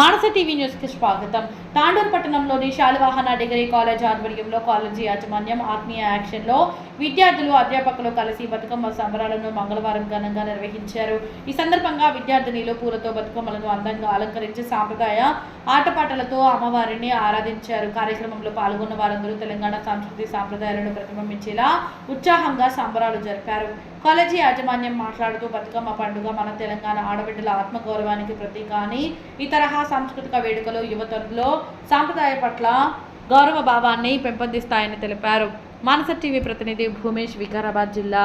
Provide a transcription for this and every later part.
మానస TV న్యూస్కి స్వాగతం. తాండూరు పట్టణంలోని శాలివాహన డిగ్రీ కాలేజ్ ఆధ్వర్యంలో కాలేజీ యాజమాన్యం ఆత్మీయ యాక్షన్లో విద్యార్థులు అధ్యాపకులు కలిసి బతుకమ్మ సంబరాలను మంగళవారం ఘనంగా నిర్వహించారు. ఈ సందర్భంగా విద్యార్థినిలు పూలతో బతుకమ్మలను అందంగా అలంకరించి సాంప్రదాయ ఆటపాటలతో అమ్మవారిని ఆరాధించారు. కార్యక్రమంలో పాల్గొన్న వారందరూ తెలంగాణ సంస్కృతి సాంప్రదాయాలను ప్రతిబింబించేలా ఉత్సాహంగా సంబరాలు జరిపారు. కాలేజీ యాజమాన్యం మాట్లాడుతూ బతుకమ్మ పండుగ మన తెలంగాణ ఆడబిడ్డల ఆత్మగౌరవానికి ప్రతీక అని ఈ తరహా సాంస్కృతిక వేడుకలు యువతలో సాంప్రదాయ పట్ల గౌరవ భావాన్ని పెంపొందిస్తాయని తెలిపారు. మానస టీవీ ప్రతినిధి భూమేష్ వికారాబాద్ జిల్లా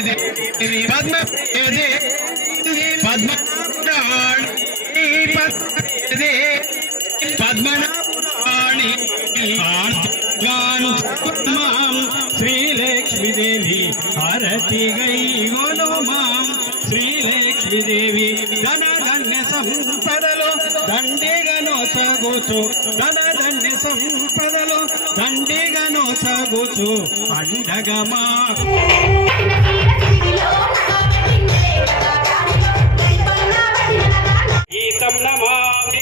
శ్రీదేవి పద్మ పద్మపురాణి పద్మదే పద్మనాపురాణి శ్రీలక్ష్మీదేవి హారతి గై గోలో మాం శ్రీలక్ష్మీదేవి ధన ధన్య సంపదలో దండిగనో సగుచు. ధన ధన్య సంపదలో దండిగనో సగుచు. అండగమా గీతం నమామి.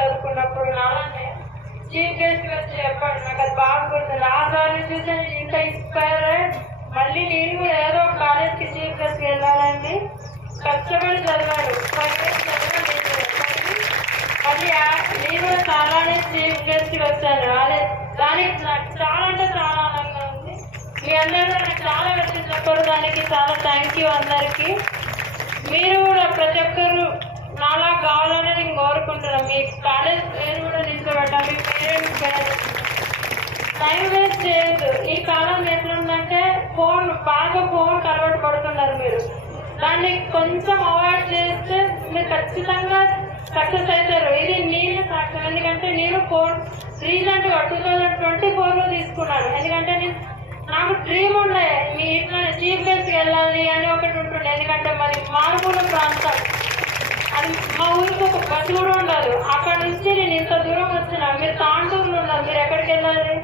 అనుకున్నప్పుడు చీఫ్ గెస్ట్ వచ్చి చెప్పండి నాకు అది బాగా చూసి ఇంకా ఇన్స్పైర్ మళ్ళీ నేను కూడా ఏదో కాలేజ్కి చీఫ్ గెస్ట్ వెళ్ళాలండి కష్టపడి చదివాను. నేను. మళ్ళీ నేను కూడా చాలానే చీఫ్ గెస్ట్ వచ్చాను దానికి నాకు చాలా అంటే చాలా ఆనందంగా ఉంది. మీ అందరూ నాకు చాలా విషయం చెప్పారు దానికి చాలా థ్యాంక్ యూ అందరికీ. మీరు కూడా ప్రతి ఒక్కరు నాలా కావాలని నేను కోరుకుంటున్నాను మీ కాలేజ్ పేరు కూడా నిల్చోబెట్టాలి మీ పేరెంట్స్ పేరు టైం వేస్ట్ చేయొద్దు. ఈ కాలం ఎట్లుందంటే ఫోన్ బాగా ఫోన్ అలవాటు పడుతున్నారు మీరు. దాన్ని కొంచెం అవాయిడ్ చేస్తే మీరు ఖచ్చితంగా సక్సెస్ అవుతారు. ఇది నేను సాక్ష్యం. ఎందుకంటే నేను ఫోన్ రీసెంట్గా టూ థౌజండ్ ట్వంటీ ఫోర్లో తీసుకున్నాను. ఎందుకంటే నేను నాకు డ్రీమ్ ఉండే మీ ఇట్లా చీఫ్ గెస్ట్కి వెళ్ళాలి అని ఒకటి ఉంటుండే. ఎందుకంటే మరి మారుమూల ప్రాంతం. అది మా ఊరికి ఒక బస్సు కూడా ఉండదు. అక్కడ నుంచి నేను ఇంత దూరం వచ్చిన మీరు తాండూరులో ఉన్నారు మీరు ఎక్కడికి వెళ్ళాలి?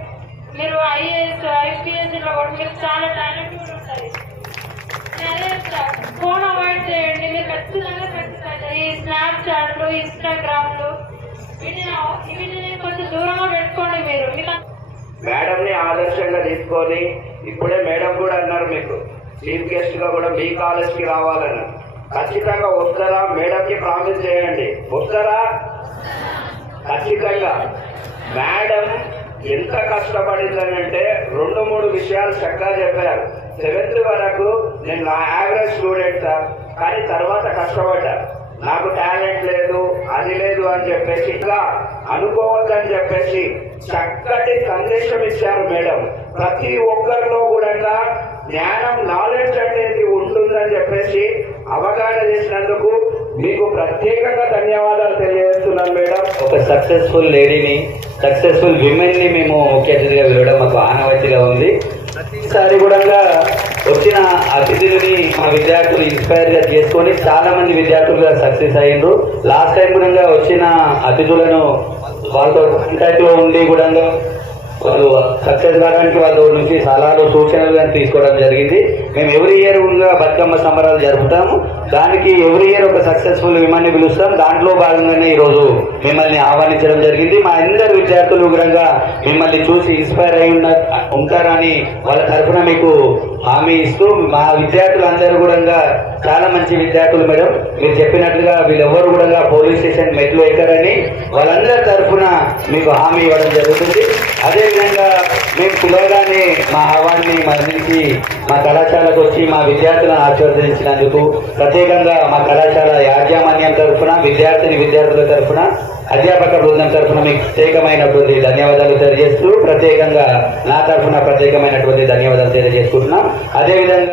మీరు ఐఏఎస్ ఐపీఎస్లో కూడా మీరు చాలా టాలెంట్ కూడా ఉంటుంది ఫోన్ అవాయిడ్ చేయండి. మీరు ఖచ్చితంగా ఖచ్చితంగా ఈ స్నాప్చాట్లు ఇన్స్టాగ్రామ్లు మేడంని మేడం ని ఆదర్శంగా తీసుకొని ఇప్పుడే మేడం కూడా అన్నారు మీకు. చీఫ్ గెస్ట్గా కూడా మీ కాలేజ్కి రావాలని. ఖచ్చితంగా వస్తారా? మేడం కి ప్రామిస్ చేయండి. వస్తారా? ఖచ్చితంగా. మేడం ఎంత కష్టపడిందని అంటే రెండు మూడు విషయాలు చక్కగా చెప్పారు. సెవెంత్ వరకు నేను నా యావరేజ్ స్టూడెంట్ సార్. కానీ తర్వాత కష్టపడ్డా. నాకు టాలెంట్ లేదు అది లేదు అని చెప్పేసి ఇంకా అనుకోవద్దని చెప్పేసి చక్కటి సందేశం ఇచ్చారు మేడం. ప్రతి ఒక్కరిలో కూడా జ్ఞానం నాలెడ్జ్ అనేది ఉంటుందని చెప్పేసి అవగాహన చేసినందుకు మీకు ప్రత్యేకంగా ధన్యవాదాలు తెలియజేస్తూ ఒక సక్సెస్ఫుల్ లేడీని సక్సెస్ఫుల్ విమెన్ని మేము ముఖ్య అతిథిగా వెళ్ళడం మాకు ఆనవాయితీగా ఉంది. ప్రతిసారి కూడా వచ్చిన అతిథులని మా విద్యార్థులు ఇన్స్పైర్గా చేసుకొని చాలా మంది విద్యార్థులుగా సక్సెస్ అయ్యిండ్రు. లాస్ట్ టైం కూడా వచ్చిన అతిథులను వాళ్ళతో కాంటాక్ట్లో ఉండి కూడా వాళ్ళు సక్సెస్ కావడానికి వాళ్ళ నుంచి సలహాలు సూచనలు కానీ తీసుకోవడం జరిగింది. మేము ఎవ్రీ ఇయర్ కూడా బతుకమ్మ సంబరాలు జరుపుతాము. దానికి ఎవ్రీ ఇయర్ ఒక సక్సెస్ఫుల్ విమాన్ని పిలుస్తాం. దాంట్లో భాగంగానే ఈరోజు మిమ్మల్ని ఆహ్వానించడం జరిగింది. మా అందరు విద్యార్థులు కూడా మిమ్మల్ని చూసి ఇన్స్పైర్ అయి ఉన్న ఉంటారని వాళ్ళ తరఫున మీకు హామీ ఇస్తూ మా విద్యార్థులందరూ కూడా చాలా మంచి విద్యార్థులు మేడం. మీరు చెప్పినట్లుగా వీళ్ళెవ్వరు కూడా పోలీస్ స్టేషన్ మెట్లు ఎక్కరని వాళ్ళందరూ తరఫున మీకు హామీ ఇవ్వడం జరుగుతుంది. అదేవిధంగా మేము పిలవగానే మా ఆహ్వాన్ని మరణించి మా కళాశాలకు వచ్చి మా విద్యార్థులను ఆశీర్వదించినందుకు ప్రత్యేకంగా మా కళాశాల యాజమాన్యం తరఫున విద్యార్థిని విద్యార్థుల తరఫున అధ్యాపక బృందం తరఫున మీకు ప్రత్యేకమైనటువంటి ధన్యవాదాలు తెలియజేస్తూ ప్రత్యేకంగా నా తరఫున ప్రత్యేకమైనటువంటి ధన్యవాదాలు తెలియజేసుకుంటున్నాం. అదేవిధంగా